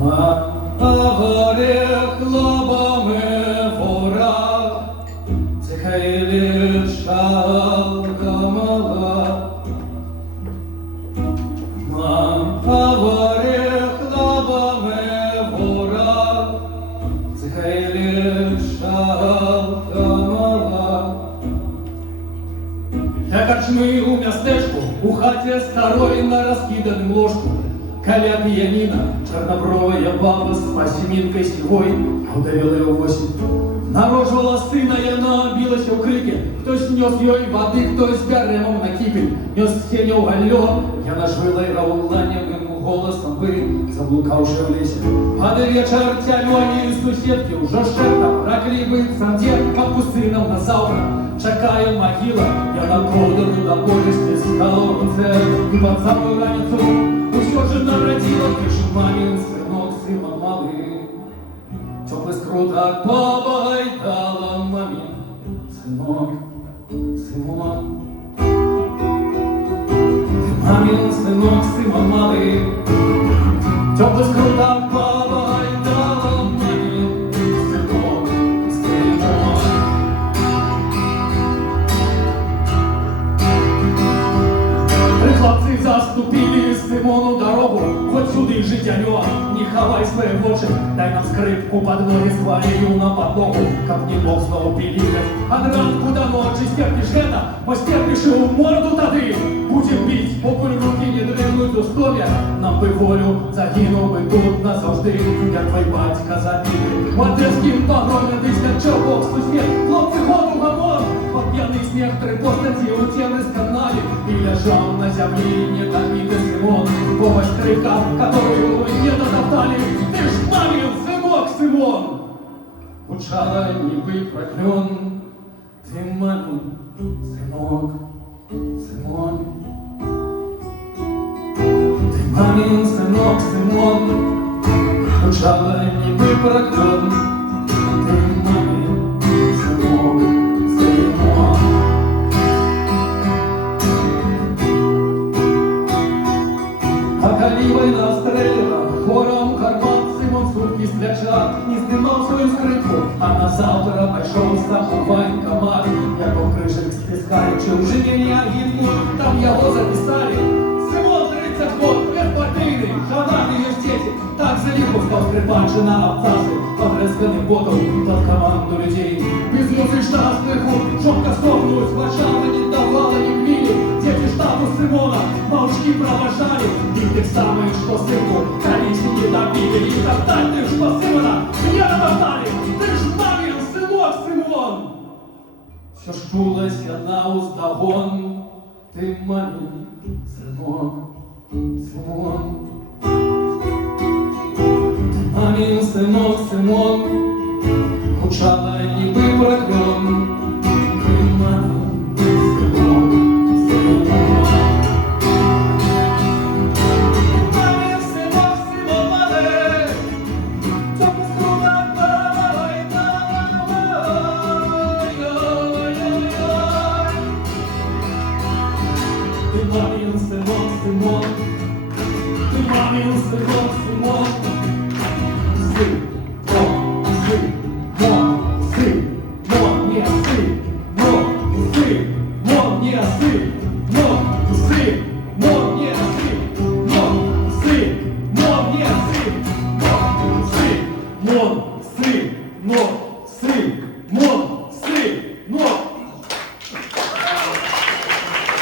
На горіх лобами вора, тихай лишалка мала. На горіх лобами вора, тихай лишалка мала. Для корчми у мястечку, у хаті старої на розкиданим ложку. Каля піяніна, чорнобровая баба з посімінкою сівой, удавили у осінь. Народжувала сина, яна билася у крики. Хтось нес їй води, хтось гаремом на кипель. Нес сеня у гальо, яна жвила й рауланним голосом би, заблукавши в лісі. А до вечора тялю они из сусідки уже шептом ракли где под кустином на завтра. Чекає могила, яна ковдру до болісті стала в руце. І под самую раницю усё же народила, пишет мамин сынок, сына малый. Теплый скруток побайтала мамин сынок, сынок. Мамин сынок, сына малый. Теплый скруток побайтала мамин сынок, сынок. Хлопцы заступили Симону дорогу, хоть сюди життя-ньо, не хавай свои очи, дай нам скрипку под ноги свалию на подногу, как не мог снова пиликать. От ранку до ночи стерпишь это, мы стерпишь в морду тады. Будем бить, покуль руки не дрыгнуть условия, нам бы волю загинул бы тут назавжди, як твой батька забили. В одесским погоне десь как чопок сусед, хлопцы ходу гамон, под пьяный смех три постаті у темы сканали, и лежал на земле недобитый Симон. Помощь крика, которую не дотоптали. Ты ж мамин сынок, Симон! Учала не быть проклен. Ты мамин сынок, Симон. Ты мамин сынок, Симон. Учала не быть проклен. Ты мамин сынок, Симон. А коли война стрелила, хором Карпат Симон сутки с плеча не снимал свою скрипку, а на завтра пошел заховать комар. Яков Крыжик спискаючи у жене агитку, там его записали. Симон 30 год, беспартийный, женатый есть дети. Так за них устал скрипач, жена обцасы, подрезганным потом под команду людей. Без музычных губ, шопка сохнуть, варшава не давала ни гвили. Дети штабу Симона молчки провожали, и тех самых, что сынку количники добили. И топтать ты ж по Симона не натоптали, ты ж мамин сынок, Симон. Все ж чулась она уздогон, ты мамин сынок, Симон. Ты мамин сынок, Симон, учала ніби прокльон. Ты мамин сынок, Симон. Мамин сынок, Симон, малый, теплый скруток побайтала. Ты мамин сынок, Симон. Ты мамин сынок, Симон. Симон.